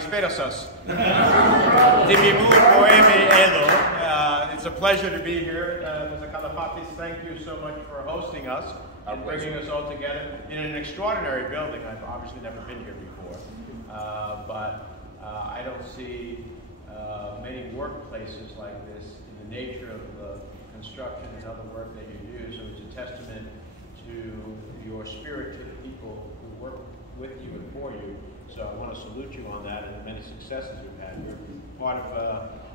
Καλησπέρα σας. It's a pleasure to be here. Mr. Kalafati, thank you so much for hosting us and bringing us all together in an extraordinary building. I've obviously never been here before, but I don't see many workplaces like this in the nature of the construction and other work that you do. So it's a testament to your spirit to the people who work with you and for you. So I want to salute you on that and the many successes you've had. You're part of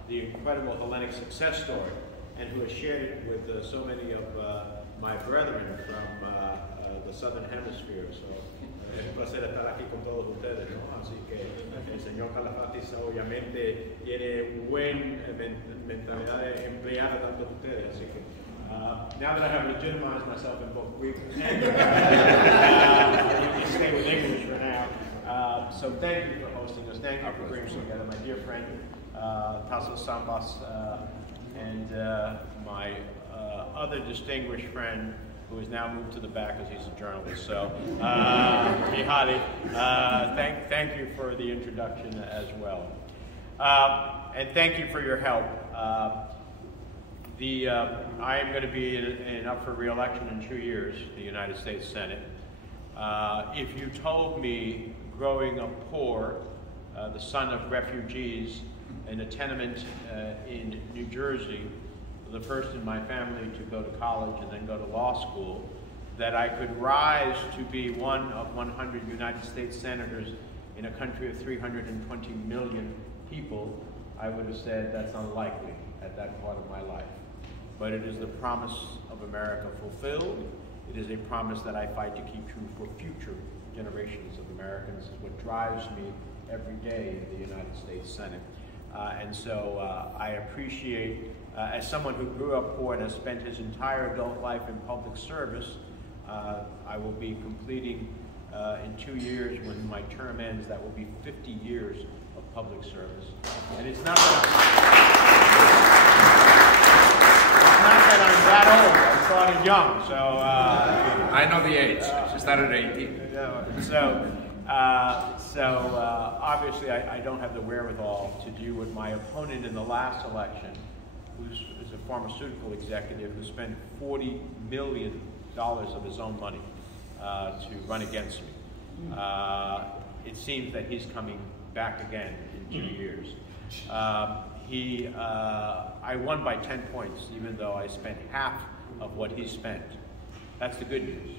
the incredible Hellenic success story, and who has shared it with so many of my brethren from the Southern Hemisphere. So es un placer estar aquí con todos ustedes, ¿no? Así que el señor Kalafátis obviamente tiene buena mentalidad de emplear a tantos ustedes, así que now that I have legitimized myself in both Greek and you stay with English for now. So thank you for hosting us. Thank you for bringing us together, my dear friend Tasos Sambas, and my other distinguished friend who has now moved to the back because he's a journalist. So, Mihaly, thank you for the introduction as well. And thank you for your help. I am going to be up for re-election in 2 years, the United States Senate. If you told me growing up poor, the son of refugees in a tenement in New Jersey, the first in my family to go to college and then go to law school, that I could rise to be one of 100 United States senators in a country of 320 million people, I would have said that's unlikely at that part of my life. But it is the promise of America fulfilled. It is a promise that I fight to keep true for future generations of Americans. It's what drives me every day in the United States Senate. And so I appreciate, as someone who grew up poor and has spent his entire adult life in public service, I will be completing in 2 years, when my term ends, that will be 50 years of public service. And it's not that I'm that old. I started young, so... I know the age. She started at 18. Obviously I don't have the wherewithal to do what my opponent in the last election, who is a pharmaceutical executive who spent $40 million of his own money to run against me. It seems that he's coming back again in 2 years. I won by 10 points, even though I spent half of what he spent. That's the good news.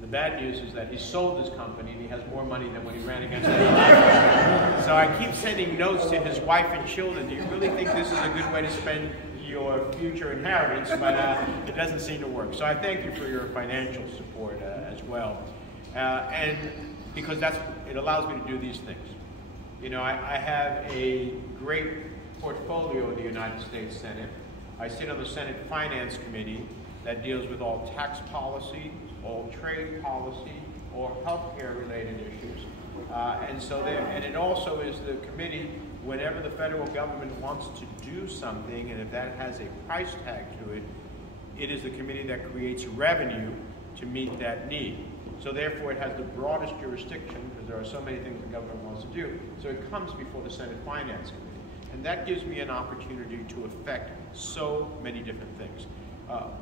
The bad news is that he sold his company and he has more money than when he ran against me. So I keep sending notes to his wife and children. Do you really think this is a good way to spend your future inheritance? But it doesn't seem to work. So I thank you for your financial support as well. And because it allows me to do these things. You know, I have a great portfolio in the United States Senate. I sit on the Senate Finance Committee that deals with all tax policy, all trade policy, or healthcare related issues. And it also is the committee, whenever the federal government wants to do something, and if that has a price tag to it, it is the committee that creates revenue to meet that need. So therefore it has the broadest jurisdiction, because there are so many things the government wants to do. So it comes before the Senate Finance Committee. And that gives me an opportunity to affect so many different things.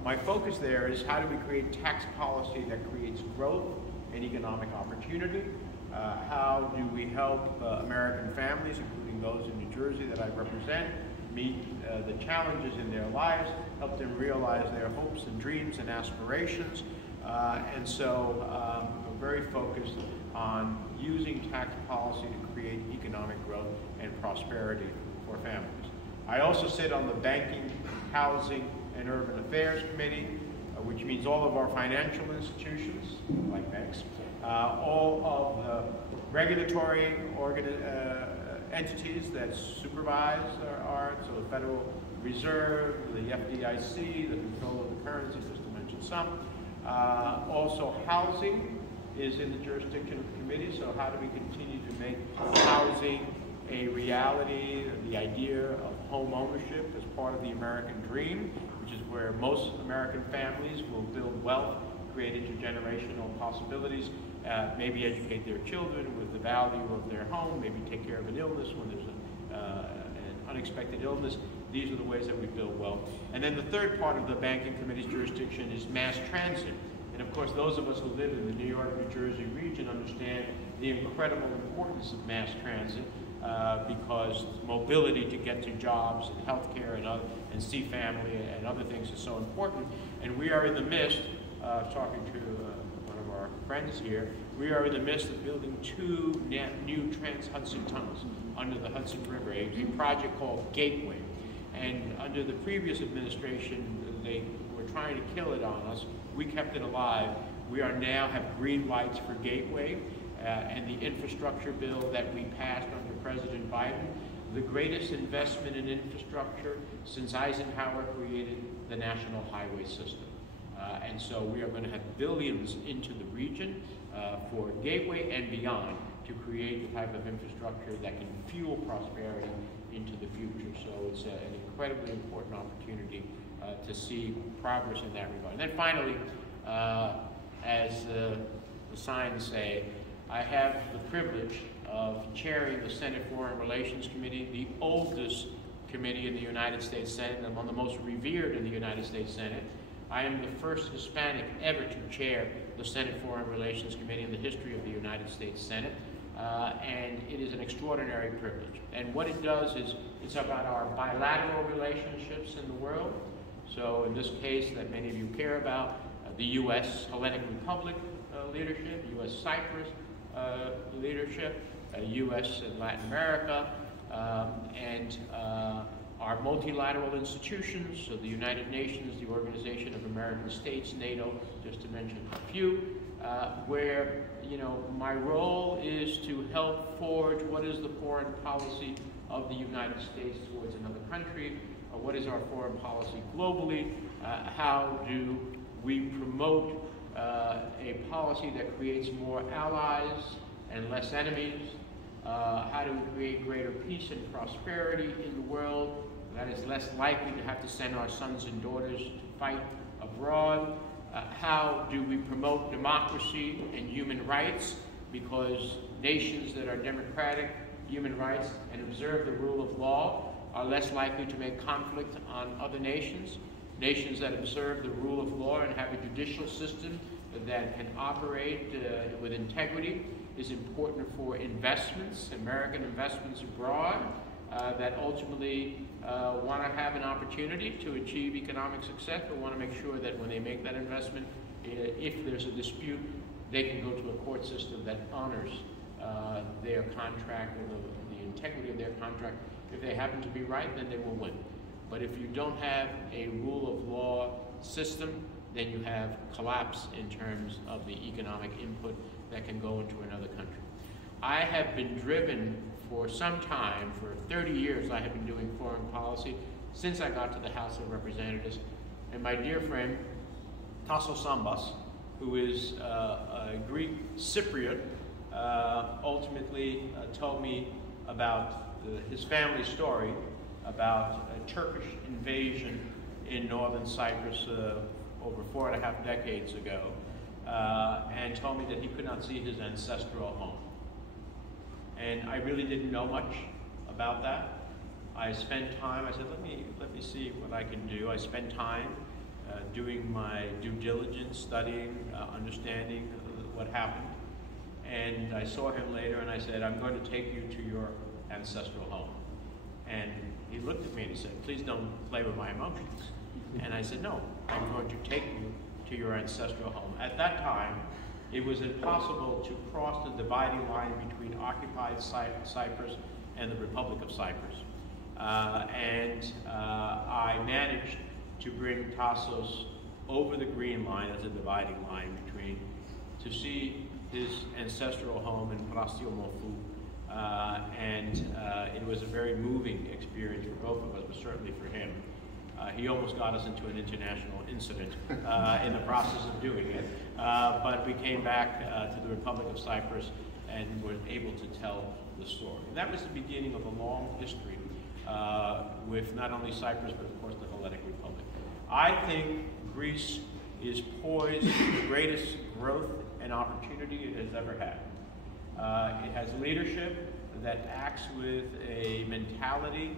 My focus there is how do we create tax policy that creates growth and economic opportunity? How do we help American families, including those in New Jersey that I represent, meet the challenges in their lives, help them realize their hopes and dreams and aspirations? We're very focused on using tax policy to create economic growth and prosperity for families. I also sit on the Banking, Housing, and Urban Affairs Committee, which means all of our financial institutions, like banks, all of the regulatory entities that supervise our so the Federal Reserve, the FDIC, the control of the currency, just to mention some. Also, housing is in the jurisdiction of the committee, so how do we continue to make housing a reality, the idea of home ownership as part of the American dream, which is where most American families will build wealth, create intergenerational possibilities, maybe educate their children with the value of their home, maybe take care of an illness when there's an unexpected illness. These are the ways that we build wealth. And then the third part of the Banking Committee's jurisdiction is mass transit. And of course, those of us who live in the New York, New Jersey region understand the incredible importance of mass transit because mobility to get to jobs and healthcare and see family and other things is so important. And we are in the midst, talking to one of our friends here, we are in the midst of building 2 new trans-Hudson tunnels under the Hudson River, a project called Gateway. And under the previous administration, they were trying to kill it on us. We kept it alive. We are now have green lights for Gateway and the infrastructure bill that we passed under President Biden, the greatest investment in infrastructure since Eisenhower created the national highway system. And so we are going to have billions into the region for Gateway and beyond to create the type of infrastructure that can fuel prosperity into the future. So it's an incredibly important opportunity to see progress in that regard. And then finally, as the signs say, I have the privilege of chairing the Senate Foreign Relations Committee, the oldest committee in the United States Senate, and one of the most revered in the United States Senate. I am the first Hispanic ever to chair the Senate Foreign Relations Committee in the history of the United States Senate. And it is an extraordinary privilege. And what it does is it's about our bilateral relationships in the world. So in this case that many of you care about, the U.S. Hellenic Republic leadership, U.S. Cyprus leadership, U.S. and Latin America, and our multilateral institutions, so the United Nations, the Organization of American States, NATO, just to mention a few, where my role is to help forge what is the foreign policy of the United States towards another country, what is our foreign policy globally, how do we promote a policy that creates more allies and less enemies, how do we create greater peace and prosperity in the world that is less likely to have to send our sons and daughters to fight abroad, how do we promote democracy and human rights, because nations that are democratic, human rights, and observe the rule of law are less likely to make conflict on other nations. Nations that observe the rule of law and have a judicial system that can operate with integrity is important for investments, American investments abroad, that ultimately want to have an opportunity to achieve economic success, but want to make sure that when they make that investment, if there's a dispute, they can go to a court system that honors their contract or the integrity of their contract. If they happen to be right, then they will win. But if you don't have a rule of law system, then you have collapse in terms of the economic input that can go into another country. I have been driven for some time, for 30 years I have been doing foreign policy since I got to the House of Representatives. And my dear friend, Tassos Sambas, who is a Greek Cypriot, ultimately told me about his family story about a Turkish invasion in northern Cyprus over 4.5 decades ago, and told me that he could not see his ancestral home. And I really didn't know much about that. I spent time, I said, let me see what I can do. I spent time doing my due diligence, studying, understanding what happened. And I saw him later and I said, I'm going to take you to your ancestral home. And he looked at me and he said, please don't play with my emotions. And I said, no, I'm going to take you to your ancestral home. At that time, it was impossible to cross the dividing line between occupied Cyprus and the Republic of Cyprus. I managed to bring Tassos over the green line as a dividing line between, to see his ancestral home in Prastio-Mofu. It was a very moving experience for both of us, but certainly for him. He almost got us into an international incident in the process of doing it. But we came back to the Republic of Cyprus and were able to tell the story. And that was the beginning of a long history with not only Cyprus, but of course the Hellenic Republic. I think Greece is poised for the greatest growth and opportunity it has ever had. It has leadership that acts with a mentality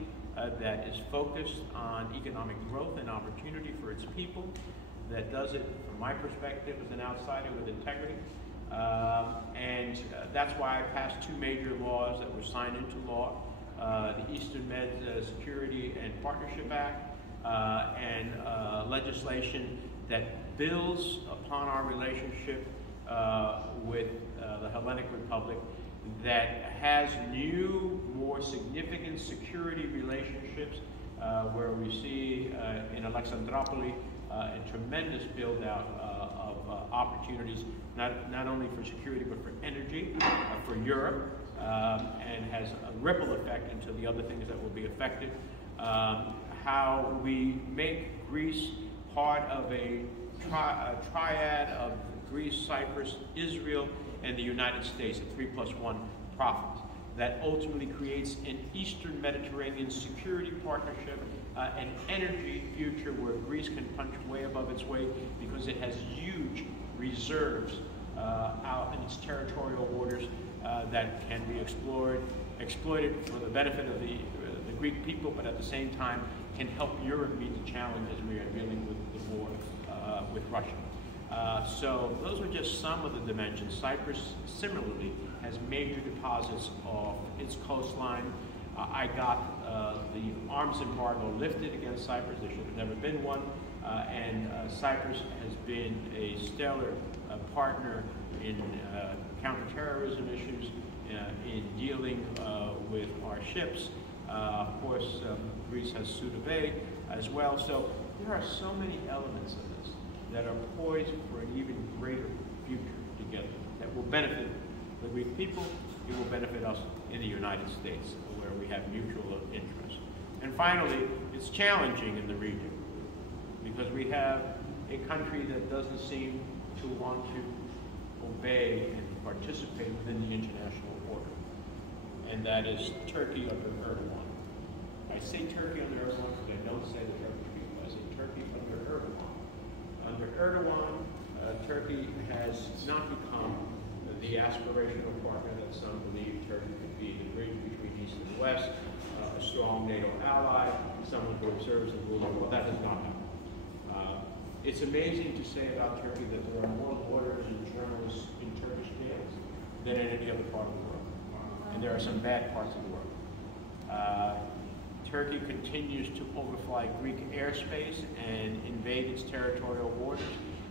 that is focused on economic growth and opportunity for its people, that does it, from my perspective as an outsider, with integrity. That's why I passed two major laws that were signed into law, the Eastern Med Security and Partnership Act, and legislation that builds upon our relationship with the Hellenic Republic, that has new, more significant security relationships, where we see in Alexandropoli a tremendous build-out of opportunities, not only for security but for energy, for Europe, and has a ripple effect into the other things that will be affected. How we make Greece part of a triad of Greece, Cyprus, Israel, and the United States, a 3+1 profit that ultimately creates an Eastern Mediterranean security partnership, an energy future where Greece can punch way above its weight because it has huge reserves out in its territorial waters that can be exploited for the benefit of the Greek people, but at the same time can help Europe meet the challenge as we are dealing with the war with Russia. So those are just some of the dimensions. Cyprus similarly has major deposits off its coastline. I got the arms embargo lifted against Cyprus. There should have never been one. And Cyprus has been a stellar partner in counterterrorism issues, in dealing with our ships. Of course, Greece has Suda Bay as well. So there are so many elements of this that are poised for an even greater future together that will benefit the Greek people. It will benefit us in the United States, where we have mutual interest. And finally, it's challenging in the region because we have a country that doesn't seem to want to obey and participate within the international order, and that is Turkey under Erdogan. I say Turkey under Erdogan because I don't say the Turkish people. I say Turkey under Erdogan. Under Erdogan, Turkey has not become the aspirational partner that some believe Turkey could be, the bridge between East and West, a strong NATO ally, someone who observes the rule of law. That has not happened. It's amazing to say about Turkey that there are more lawyers and journalists in Turkish jails than in any other part of the world. And there are some bad parts of the world. Turkey continues to overfly Greek airspace and invade its territorial waters.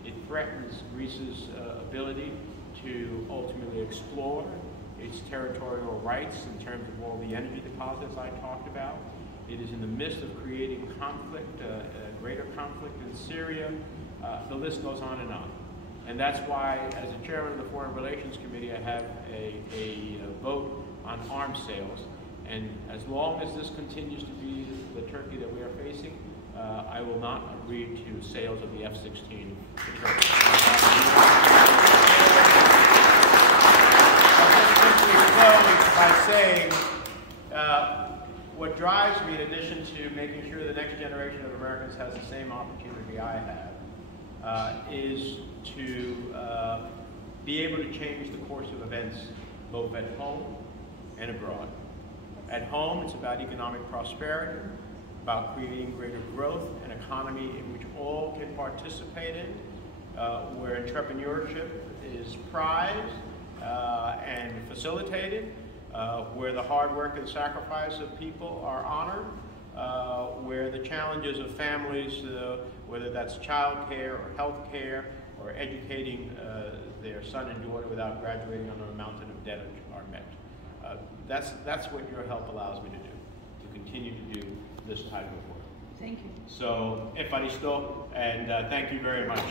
It threatens Greece's ability to ultimately explore its territorial rights in terms of all the energy deposits I talked about. It is in the midst of creating conflict, greater conflict in Syria. The list goes on and on. And that's why, as the chairman of the Foreign Relations Committee, I have a vote on arms sales. And as long as this continues to be the Turkey that we are facing, I will not agree to sales of the F-16 to Turkey. I'll just simply close by saying what drives me, in addition to making sure the next generation of Americans has the same opportunity I have, is to be able to change the course of events both at home and abroad. At home, it's about economic prosperity, about creating greater growth, an economy in which all can participate in, where entrepreneurship is prized and facilitated, where the hard work and sacrifice of people are honored, where the challenges of families, whether that's child care or health care or educating their son and daughter without graduating under a mountain of debt, are met. That's what your help allows me to do, to continue to do this type of work. Thank you. So, Efaristo, and thank you very much.